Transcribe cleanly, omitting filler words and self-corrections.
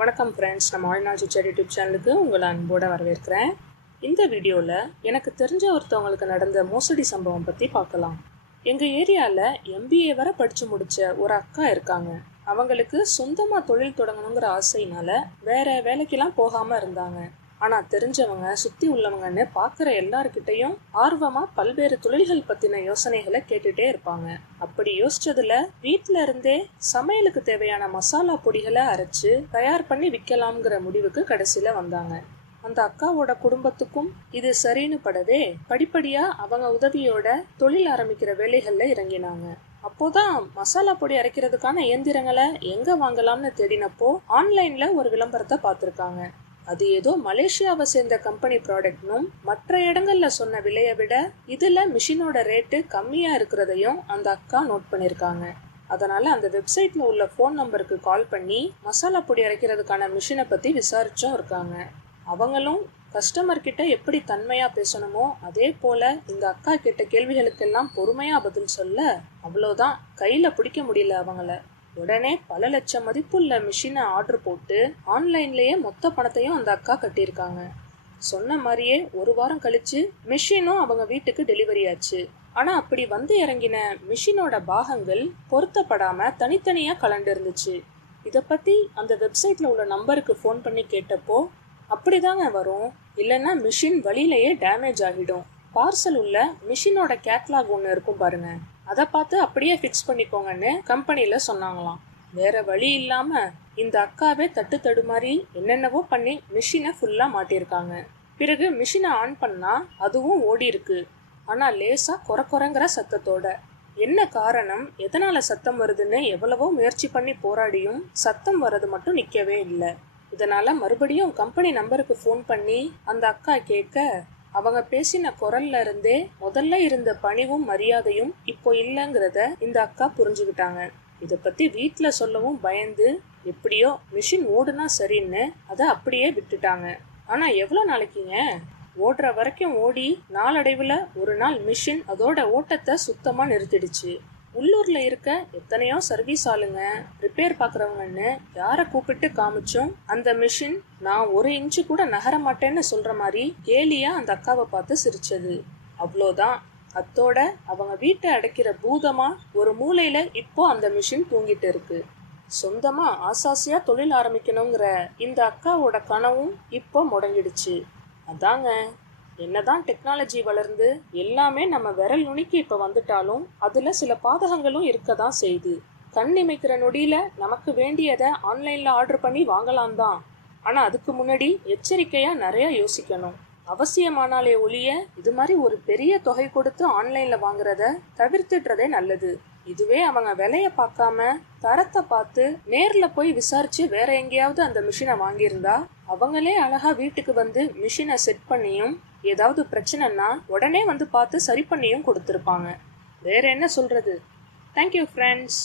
வணக்கம் ஃப்ரெண்ட்ஸ், நம்ம ஆழ்நாள் சிச்சர் யூடியூப் சேனலுக்கு உங்களை அன்போடு வரவேற்கிறேன். இந்த வீடியோவில் எனக்கு தெரிஞ்ச ஒருத்தவங்களுக்கு நடந்த மோசடி சம்பவம் பற்றி பார்க்கலாம். எங்கள் ஏரியாவில் MBA வரை படித்து முடித்த ஒரு அக்கா இருக்காங்க. அவங்களுக்கு சொந்தமாக தொழில் தொடங்கணுங்கிற ஆசையினால வேற வேலைக்கெல்லாம் போகாமல் இருந்தாங்க. ஆனால் தெரிஞ்சவங்க சுற்றி உள்ளவங்கன்னு பார்க்குற எல்லாருக்கிட்டையும் ஆர்வமாக பல்வேறு தொழில்கள் பற்றின யோசனைகளை கேட்டுகிட்டே இருப்பாங்க. அப்படி யோசிச்சதுல வீட்டில் இருந்தே சமையலுக்கு தேவையான மசாலா பொடிகளை அரைச்சு தயார் பண்ணி விற்கலாம்ங்கிற முடிவுக்கு கடைசியில் வந்தாங்க. அந்த அக்காவோட குடும்பத்துக்கும் இது சரின்னு படவே படிப்படியா அவங்க உதவியோட தொழில் ஆரம்பிக்கிற வேலைகள்ல இறங்கினாங்க. அப்போதான் மசாலா பொடி அரைக்கிறதுக்கான இயந்திரங்களை எங்க வாங்கலாம்னு தேடினப்போ ஆன்லைன்ல ஒரு விளம்பரத்தை பார்த்திருக்காங்க. அது ஏதோ மலேசியாவை சேர்ந்த கம்பெனி ப்ராடக்ட்னும் மற்ற இடங்கள்ல சொன்ன விலையை விட இதுல மிஷினோட ரேட்டு கம்மியா இருக்கிறதையும் அந்த அக்கா நோட் பண்ணிருக்காங்க. அதனால அந்த வெப்சைட்ல உள்ள ஃபோன் நம்பருக்கு கால் பண்ணி மசாலா பொடி அரைக்கிறதுக்கான மிஷினை பத்தி விசாரிச்சும் இருக்காங்க. அவங்களும் கஸ்டமர் கிட்ட எப்படி தன்மையா பேசணுமோ அதே போல இந்த அக்கா கிட்ட கேள்விகளுக்கெல்லாம் பொறுமையா பதில் சொல்ல அவ்வளோதான், கையில பிடிக்க முடியல அவங்கள. உடனே பல லட்சம் மதிப்புள்ள மிஷினை ஆர்டர் போட்டு ஆன்லைன்லயே மொத்த பணத்தையும் அந்த அக்கா கட்டியிருக்காங்க. சொன்ன மாதிரியே ஒரு வாரம் கழிச்சு மிஷினும் அவங்க வீட்டுக்கு டெலிவரி ஆச்சு. ஆனா அப்படி வந்து இறங்கின மிஷினோட பாகங்கள் பொருத்தப்படாம தனித்தனியா கலண்டு இருந்துச்சு. இதை பத்தி அந்த வெப்சைட்ல உள்ள நம்பருக்கு ஃபோன் பண்ணி கேட்டப்போ அப்படிதாங்க வரும், இல்லைன்னா மிஷின் வழியிலேயே டேமேஜ் ஆகிடும். பார்சல் உள்ள மிஷினோட கேட்லாக் ஒன்று இருக்கும் பாருங்க, அதை பார்த்து அப்படியே ஃபிக்ஸ் பண்ணிக்கோங்கன்னு கம்பெனியில் சொன்னாங்களாம். வேற வழி இல்லாமல் இந்த அக்காவே தட்டு தடுமாறி என்னென்னவோ பண்ணி மிஷினை ஃபுல்லாக மாட்டியிருக்காங்க. பிறகு மிஷினை ஆன் பண்ணால் அதுவும் ஓடி இருக்கு, ஆனால் லேசாக குறைங்கிற சத்தத்தோட. என்ன காரணம், எதனால் சத்தம் வருதுன்னு எவ்வளவோ முயற்சி பண்ணி போராடியும் சத்தம் வர்றது மட்டும் நிற்கவே இல்லை. இதனால் மறுபடியும் கம்பெனி நம்பருக்கு ஃபோன் பண்ணி அந்த அக்கா கேட்க அவங்க பேசின குரல்ல இருந்தே முதல்ல இருந்த பணிவும் மரியாதையும் இப்போ இல்லைங்கிறத இந்த அக்கா புரிஞ்சுக்கிட்டாங்க. இதை பத்தி வீட்டில் சொல்லவும் பயந்து எப்படியோ மிஷின் ஓடுனா சரின்னு அதை அப்படியே விட்டுட்டாங்க. ஆனா எவ்வளோ நாளைக்குங்க, ஓடுற வரைக்கும் ஓடி நாளடைவில் ஒரு நாள் மிஷின் அதோட ஓட்டத்தை சுத்தமா நிறுத்திடுச்சு. உள்ளூர்ல இருக்க எத்தனையோ சர்வீஸ் ஆளுங்க ரிப்பேர் பாக்குறவங்கன்னு யாரை கூப்பிட்டு காமிச்சும் அந்த மிஷின் நான் ஒரு இன்ச்சு கூட நகர மாட்டேன்னு சொல்ற மாதிரி கேலியா அந்த அக்காவை பார்த்து சிரிச்சது. அவ்வளோதான், அத்தோட அவங்க வீட்டை அடைக்கிற பூதமா ஒரு மூலையில இப்போ அந்த மிஷின் தூங்கிட்டு இருக்கு. சொந்தமா ஆசாசியா தொழில் ஆரம்பிக்கணுங்கிற இந்த அக்காவோட கனவும் இப்போ முடங்கிடுச்சு. அதாங்க, என்னதான் டெக்னாலஜி வளர்ந்து எல்லாமே நம்ம விரல் நுனிக்கு இப்போ வந்துட்டாலும் அதில் சில பாதகங்களும் இருக்க தான் செய்யுது. கண் இமைக்கிற நொடியில் நமக்கு வேண்டியதை ஆன்லைனில் ஆர்டர் பண்ணி வாங்கலாம் தான், ஆனால் அதுக்கு முன்னாடி எச்சரிக்கையாக நிறையா யோசிக்கணும். அவசியமானாலே ஒழிய இது மாதிரி ஒரு பெரிய தொகை கொடுத்து ஆன்லைனில் வாங்குறத தவிர்த்துடுறதே நல்லது. இதுவே அவங்க விலையை பார்க்காம தரத்தை பார்த்து நேரில் போய் விசாரிச்சு வேற எங்கேயாவது அந்த மிஷினை வாங்கியிருந்தா அவங்களே அழகா வீட்டுக்கு வந்து மிஷினை செட் பண்ணியும் ஏதாவது பிரச்சனைன்னா உடனே வந்து பார்த்து சரி பண்ணியும் கொடுத்துருப்பாங்க. வேற என்ன சொல்றது. Thank you friends.